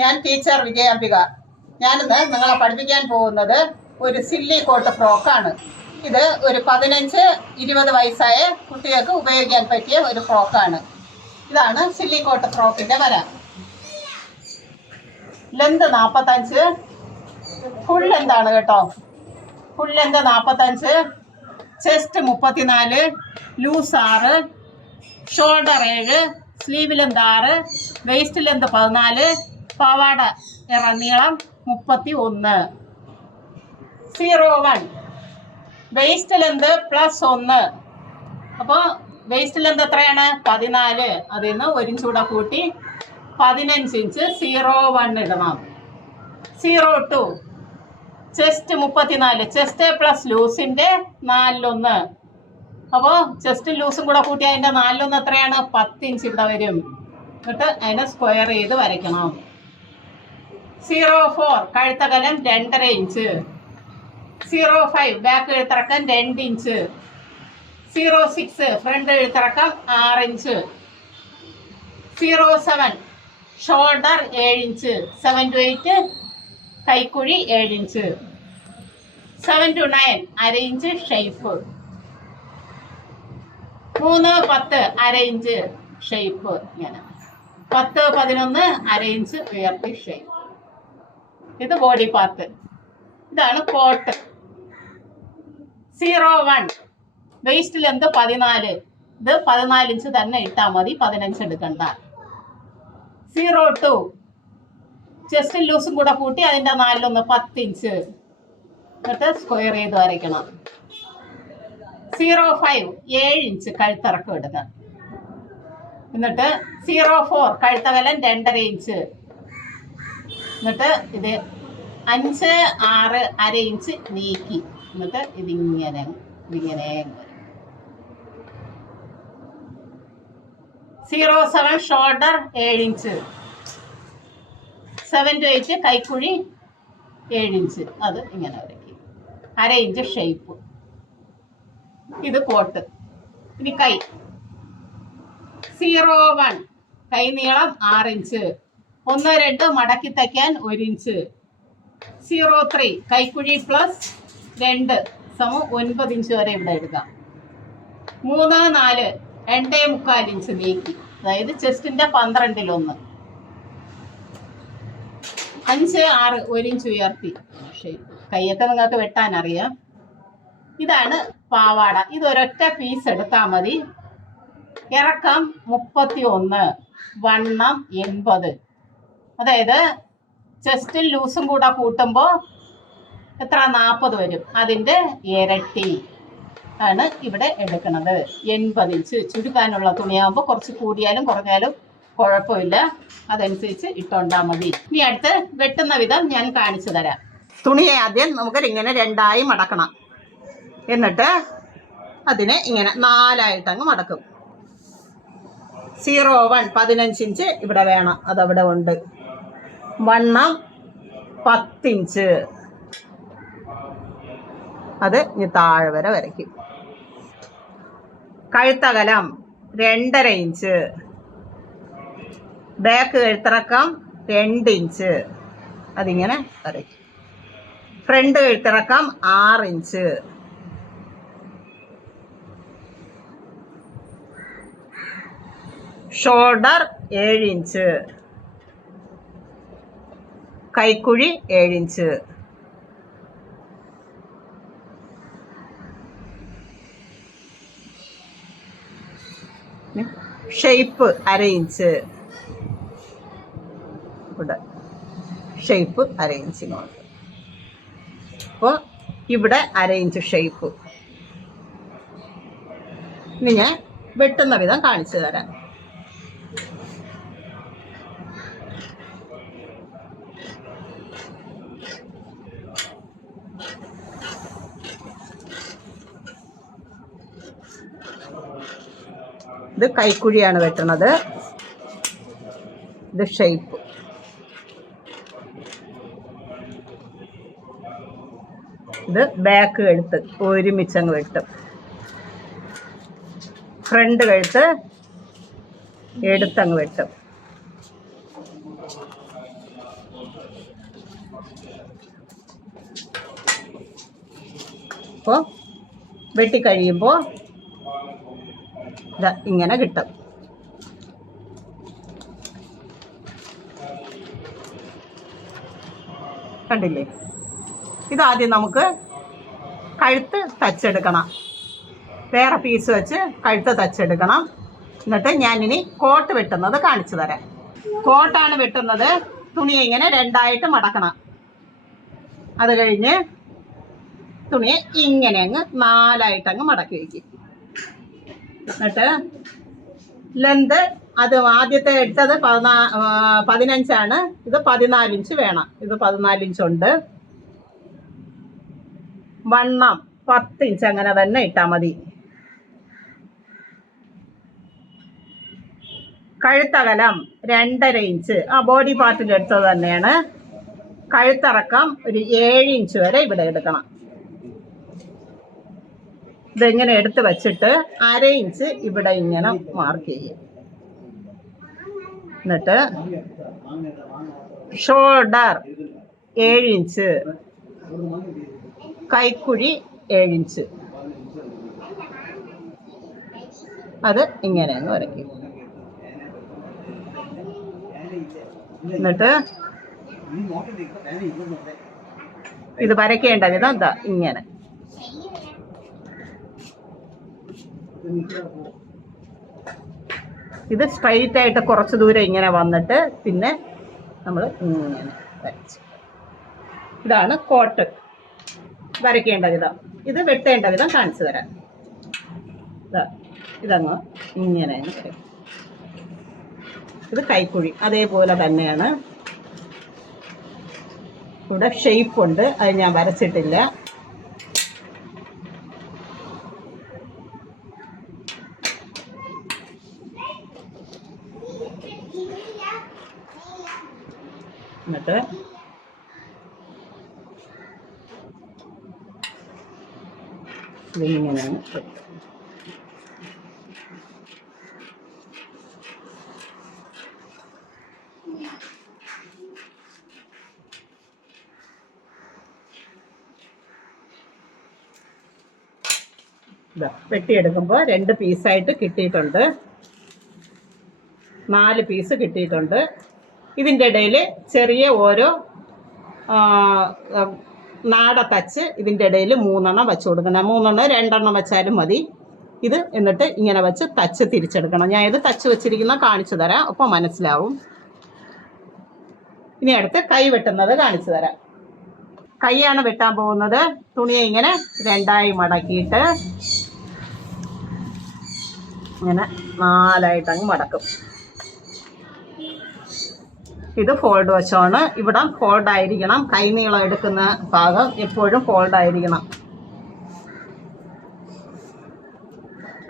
ഞാൻ ടീച്ചർ വിജയാംബിക ഞാനിന്ന് നിങ്ങളെ പഠിപ്പിക്കാൻ പോകുന്നത് ഒരു സില്ലി കോട്ട് ഫ്രോക്കാണ് ഇത് ഒരു പതിനഞ്ച് ഇരുപത് വയസ്സായ കുട്ടികൾക്ക് ഉപയോഗിക്കാൻ പറ്റിയ ഒരു ഫ്രോക്കാണ് ഇതാണ് സില്ലി കോട്ട് ഫ്രോക്കിന്റെ വര. ലെന്ത് നാൽപ്പത്തഞ്ച് ഫുൾ ലെന്താണ് കേട്ടോ. ഫുൾ ലെന്ത് നാൽപ്പത്തഞ്ച് ചെസ്റ്റ് മുപ്പത്തിനാല്. ലൂസ് ആറ്. ഷോൾഡർ ഏഴ്. സ്ലീവ് ലെന്ത് ആറ്. വേസ്റ്റ് ലെന്ത് പതിനാല്. പാവാട. നീളം മുപ്പത്തി ഒന്ന് zero one waist length plus ഒന്ന്. അപ്പോൾ വേസ്റ്റ് ലെന്ത് എത്രയാണ്? പതിനാല്. അതിൽ നിന്ന് ഒരു ഇഞ്ച് കൂടെ കൂട്ടി പതിനഞ്ച് ഇഞ്ച് സീറോ വൺ ഇടണം. സീറോ ടു ചെസ്റ്റ് മുപ്പത്തിനാല്. ചെസ്റ്റ് പ്ലസ് ലൂസിന്റെ നാലിലൊന്ന്. അപ്പോൾ ചെസ്റ്റ് ലൂസും കൂടെ കൂട്ടി അതിന്റെ നാലിലൊന്ന് എത്രയാണ്? പത്ത് ഇഞ്ച് ഇവിടെ വരും. എന്നിട്ട് അതിനെ സ്ക്വയർ ചെയ്ത് വരയ്ക്കണം. സീറോ ഫോർ കഴുത്തകലം രണ്ടര ഇഞ്ച് സീറോ ഫൈവ് ബാക്ക് എഴുത്തിറക്കം രണ്ട് ഇഞ്ച് സീറോ സിക്സ് ഫ്രണ്ട് എഴുത്തിറക്കം ആറ് ഇഞ്ച് സീറോ സെവൻ ഷോൾഡർ ഏഴ് ഇഞ്ച് സെവൻ ടു എയ്റ്റ് കൈക്കുഴി ഏഴ് ഇഞ്ച് സെവൻ ടു നയൻ അര ഇഞ്ച് ഷെയ്പ്പ് മൂന്ന് പത്ത് അര ഇഞ്ച് ഷെയ്പ്പ് ഇങ്ങനെ. പത്ത് പതിനൊന്ന് അര ഇഞ്ച് ഉയർത്തി ഷേപ്പ് ഇത് ബോഡി പാർട്ട് ഇതാണ് coat zero one waist length പതിനാല്. ഇത് പതിനാല് ഇഞ്ച് തന്നെ ഇട്ടാൽ മതി. പതിനഞ്ച് എടുക്കണ്ട. സീറോ ടു ചെസ്റ്റ് ലൂസും കൂടെ കൂട്ടി അതിന്റെ നാലിലൊന്ന് പത്ത് ഇഞ്ച് എന്നിട്ട് സ്ക്വയർ ചെയ്ത് വരയ്ക്കണം. സീറോ ഫൈവ് ഏഴ് ഇഞ്ച് കഴുത്തിറക്കം എടുക്കുക എന്നിട്ട് സീറോ ഫോർ കഴുത്തകലം രണ്ടര ഇഞ്ച് എന്നിട്ട് ഇത് അഞ്ച് ആറ് അര ഇഞ്ച് നീക്കി. എന്നിട്ട് ഇതിങ്ങനെ ഇതിങ്ങനെ സീറോ സെവൻ ഷോൾഡർ ഏഴ് ഇഞ്ച് സെവൻ ടു എയ്റ്റ് കൈക്കുഴി ഏഴ് ഇഞ്ച് അത് ഇങ്ങനെ വരയ്ക്കും. അര ഇഞ്ച് ഷേപ്പ് ഇത് കോട്ട് ഇനി കൈ. സീറോ വൺ കൈ നീളം ആറ് ഇഞ്ച് ഒന്ന് രണ്ട് മടക്കി തയ്ക്കാൻ ഒരു ഇഞ്ച് സീറോ ത്രീ കൈക്കുഴി പ്ലസ് രണ്ട്. സമം ഒൻപത് ഇഞ്ച് വരെ ഇവിടെ എടുക്കാം മൂന്ന് നാല്. രണ്ടേ മുക്കാൽ ഇഞ്ച് നീക്കി. അതായത് ചെസ്റ്റിന്റെ പന്ത്രണ്ടിലൊന്ന്. അഞ്ച് ആറ് ഒരു ഇഞ്ച് ഉയർത്തി. ഷേപ്പ് കൈയൊക്കെ നിങ്ങൾക്ക് വെട്ടാൻ അറിയാം ഇതാണ് പാവാട. ഇതൊരൊറ്റ പീസ് എടുത്താൽ മതി. ഇറക്കം മുപ്പത്തി ഒന്ന് വണ്ണം എൺപത്. അതായത് ചെസ്റ്റും ലൂസും കൂടെ കൂട്ടുമ്പോൾ എത്ര? നാൽപ്പത് വരും. അതിന്റെ ഇരട്ടി ആണ് ഇവിടെ എടുക്കുന്നത്. എൺപത് ഇഞ്ച് ചുരുക്കാനുള്ള തുണിയാകുമ്പോൾ കുറച്ച് കൂടിയാലും കുറഞ്ഞാലും കുഴപ്പമില്ല. അതനുസരിച്ച് ഇട്ടുകൊണ്ടാൽ മതി. ഇനി അടുത്ത് വെട്ടുന്ന വിധം ഞാൻ കാണിച്ചു തരാം. തുണിയെ ആദ്യം നമുക്ക് ഇങ്ങനെ രണ്ടായി മടക്കണം. എന്നിട്ട് അതിനെ ഇങ്ങനെ നാലായിട്ട് അങ്ങ് മടക്കും. സീറോ വൺ പതിനഞ്ച് ഇഞ്ച് ഇവിടെ വേണം. അതവിടെ ഉണ്ട്. വണ്ണം പത്തിഞ്ച്. അത് ഇനി താഴെ വരെ വരയ്ക്കും. കഴുത്തകലം രണ്ടര ഇഞ്ച്. ബാക്ക് കഴുത്തിറക്കം രണ്ട് ഇഞ്ച്. അതിങ്ങനെ വരയ്ക്കും. ഫ്രണ്ട് കഴുത്തിറക്കം ആറ് ഇഞ്ച്. ഷോൾഡർ ഏഴ് ഇഞ്ച്. കൈക്കുഴി ഏഴ് ഇഞ്ച്. ഷേപ്പ് അര ഇഞ്ച്. ഇവിടെ ഷേപ്പ് അര ഇഞ്ച് ഇങ്ങോട്ട്. അപ്പോൾ ഇവിടെ അര ഇഞ്ച് ഷേപ്പ്. ഇനി ഞാൻ വെട്ടുന്ന വിധം കാണിച്ചു തരാം. ഇത് കൈക്കുഴിയാണ് വെട്ടണത്. ഇത് ഷേപ്പ് ഇത് ബാക്ക് കഴുത്ത് ഒരുമിച്ചങ്ങ് വെട്ടും. ഫ്രണ്ട് കഴുത്ത് എടുത്തങ്ങ് വെട്ടും. അപ്പോൾ വെട്ടിക്കഴിയുമ്പോൾ ഇതാ ഇങ്ങനെ കിട്ടും. കണ്ടില്ലേ? ഇതാദ്യം നമുക്ക് കഴുത്ത് തച്ചെടുക്കണം. വേറെ പീസ് വെച്ച് കഴുത്ത് തച്ചെടുക്കണം. എന്നിട്ട് ഞാനിനി കോട്ട് വെട്ടുന്നത് കാണിച്ചു തരാം. കോട്ടാണ് വെട്ടുന്നത്. തുണി ഇങ്ങനെ രണ്ടായിട്ട് മടക്കണം. അത് കഴിഞ്ഞ് തുണിയെ ഇങ്ങനെ അങ്ങ് നാലായിട്ട് അങ്ങ് മടക്കി വയ്ക്കും എന്നിട്ട് ലെന്ത് അത് ആദ്യത്തെ എടുത്തത് പതിനാ പതിനഞ്ചാണ്. ഇത് പതിനാലിഞ്ച് വേണം. ഇത് പതിനാലിഞ്ചുണ്ട് വണ്ണം പത്ത് ഇഞ്ച് അങ്ങനെ തന്നെ ഇട്ടാൽ മതി. കഴുത്തകലം രണ്ടര ഇഞ്ച് ആ ബോഡി പാർട്ടിന്റെ അടുത്തത് തന്നെയാണ്. കഴുത്തിറക്കം ഒരു ഏഴ് ഇഞ്ച് വരെ ഇവിടെ എടുക്കണം. ഇതെങ്ങനെ എടുത്ത് വച്ചിട്ട് അര ഇഞ്ച് ഇവിടെ ഇങ്ങനെ മാർക്ക് ചെയ്യും. എന്നിട്ട് ഷോൾഡർ ഏഴ് ഇഞ്ച് കൈക്കുഴി ഏഴ് ഇഞ്ച്. അത് ഇങ്ങനെ അങ്ങ് വരയ്ക്കും. എന്നിട്ട് ഇത് വരയ്ക്കേണ്ട വിധം എന്താ ഇങ്ങനെ. ഇത് സ്ട്രൈറ്റ് ആയിട്ട് കുറച്ച് ദൂരം ഇങ്ങനെ വന്നിട്ട് പിന്നെ നമ്മൾ ഇങ്ങനെ വരച്ച്. ഇതാണ് കോട്ട് വരയ്ക്കേണ്ട വിധം. ഇത് വെട്ടേണ്ട വിധം കാണിച്ചു തരാം. ഇതാ ഇതങ്ങ് ഇങ്ങനെ ഇത് കൈക്കുഴി. അതേപോലെ തന്നെയാണ്. ഇവിടെ ഷെയ്പ്പുണ്ട് അത് ഞാൻ വരച്ചിട്ടില്ല എന്നിട്ട് ഇതിങ്ങനെയാണ് വെട്ടിയെടുക്കുമ്പോൾ രണ്ട് പീസായിട്ട് കിട്ടിയിട്ടുണ്ട്. നാല് പീസ് കിട്ടിയിട്ടുണ്ട്. ഇതിന്റെ ഇടയിൽ ചെറിയ ഓരോ നാട തച്ച് ഇതിന്റെ ഇടയിൽ മൂന്നെണ്ണം വെച്ച് കൊടുക്കണം. മൂന്നെണ്ണം രണ്ടെണ്ണം വെച്ചാലും മതി. ഇത് എന്നിട്ട് ഇങ്ങനെ വെച്ച് തച്ച് തിരിച്ചെടുക്കണം. ഞാൻ ഇത് തച്ച് വെച്ചിരിക്കുന്ന കാണിച്ചു തരാം. അപ്പോൾ മനസ്സിലാവും. ഇനി അടുത്ത് കൈ വെട്ടുന്നത് കാണിച്ചു തരാം. കൈയാണ് വെട്ടാൻ പോകുന്നത്. തുണിയെ ഇങ്ങനെ രണ്ടായി മടക്കിയിട്ട് ഇങ്ങനെ നാലായിട്ട് അങ്ങ് മടക്കും. ഇത് ഫോൾഡ് വശമാണ് ഇവിടെ ഫോൾഡ് ആയിരിക്കണം. കൈനീളം എടുക്കുന്ന ഭാഗം എപ്പോഴും ഫോൾഡ് ആയിരിക്കണം.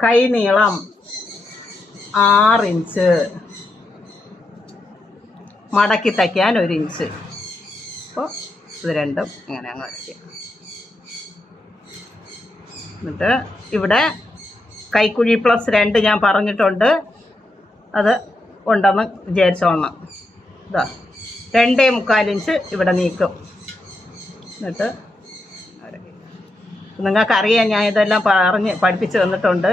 കൈനീളം ആറിഞ്ച് മടക്കി തയ്ക്കാൻ ഒരു ഇഞ്ച് അപ്പോൾ ഇത് രണ്ടും ഇങ്ങനെ അങ്ങ് വരയ്ക്കുക എന്നിട്ട് ഇവിടെ കൈക്കുഴി പ്ലസ് രണ്ട് ഞാൻ പറഞ്ഞിട്ടുണ്ട്. അത് ഉണ്ടെന്ന് വിചാരിച്ചോളണം. ഇതാ രണ്ടേ മുക്കാലിഞ്ച് ഇവിടെ നീക്കും. എന്നിട്ട് നിങ്ങൾക്കറിയാം ഞാൻ ഇതെല്ലാം പറഞ്ഞ് പഠിപ്പിച്ച് തന്നിട്ടുണ്ട്.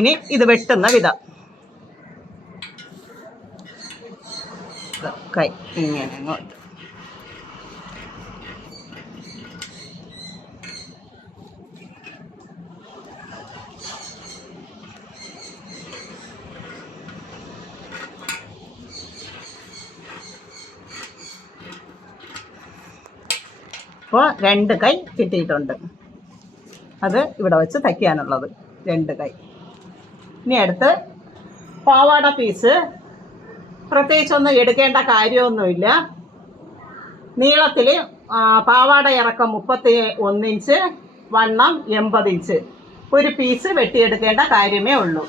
ഇനി ഇത് വെട്ടുന്ന വിധം. കൈ ഇങ്ങനെ അങ്ങോട്ട്. അപ്പോൾ രണ്ട് കൈ കിട്ടിയിട്ടുണ്ട്. അത് ഇവിടെ വെച്ച് തയ്ക്കാനുള്ളത്. രണ്ട് കൈ. ഇനി അടുത്ത് പാവാട പീസ്. പ്രത്യേകിച്ചൊന്നും എടുക്കേണ്ട കാര്യമൊന്നുമില്ല. നീളത്തിൽ പാവാട ഇറക്കം മുപ്പത്തി ഒന്നിഞ്ച് വണ്ണം എൺപത് ഇഞ്ച്. ഒരു പീസ് വെട്ടിയെടുക്കേണ്ട കാര്യമേ ഉള്ളൂ.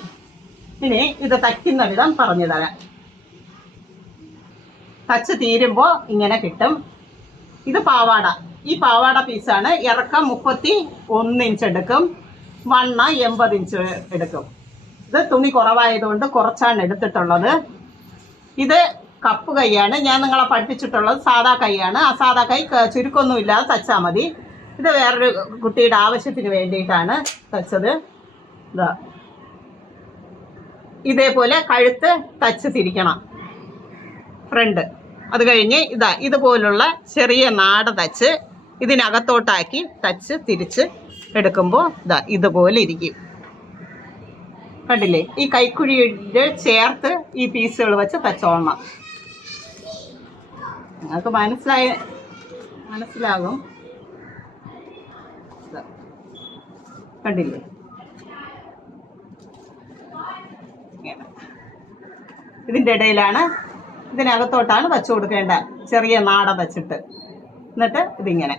ഇനി ഇത് തയ്ക്കുന്ന വിധം പറഞ്ഞു തരാം. തച്ച് തീരുമ്പോൾ ഇങ്ങനെ കിട്ടും. ഇത് പാവാട. ഈ പാവാട പീസാണ്. ഇറക്കം മുപ്പത്തി ഒന്ന് ഇഞ്ച് എടുക്കും. വണ്ണ എൺപത് ഇഞ്ച് എടുക്കും. ഇത് തുണി കുറവായതുകൊണ്ട് കുറച്ചാണ് എടുത്തിട്ടുള്ളത്. ഇത് കപ്പ് കൈയാണ്. ഞാൻ നിങ്ങളെ പഠിപ്പിച്ചിട്ടുള്ളത് സാധാ കൈയാണ്. ആ സാധാ കൈ ചുരുക്കൊന്നും ഇല്ലാതെ തച്ചാൽ മതി. ഇത് വേറൊരു കുട്ടിയുടെ ആവശ്യത്തിന് വേണ്ടിയിട്ടാണ് തച്ചത്. ഇതാ ഇതേപോലെ കഴുത്ത് തച്ച് തിരിക്കണം. ഫ്രണ്ട്. അത് കഴിഞ്ഞ് ഇതാ ഇതുപോലുള്ള ചെറിയ നാട തച്ച് ഇതിനകത്തോട്ടാക്കി തച്ച് തിരിച്ച് എടുക്കുമ്പോൾ ഇതാ ഇതുപോലെ ഇരിക്കും. കണ്ടില്ലേ? ഈ കൈക്കുഴിയുടെ ചേർത്ത് ഈ പീസുകൾ വെച്ച് തച്ചോളണം. നിങ്ങൾക്ക് മനസ്സിലായ മനസ്സിലാകും? കണ്ടില്ലേ. ഇതിന്റെ ഇടയിലാണ് ഇതിനകത്തോട്ടാണ് വെച്ചു കൊടുക്കേണ്ട ചെറിയ നാട വെച്ചിട്ട്. എന്നിട്ട് ഇതിങ്ങനെ.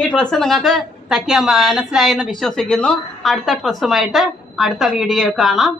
ഈ ഡ്രസ്സ് നിങ്ങൾക്ക് തയ്ക്കാൻ മനസ്സിലായെന്ന് വിശ്വസിക്കുന്നു. അടുത്ത ഡ്രസ്സുമായിട്ട് അടുത്ത വീഡിയോ കാണാം.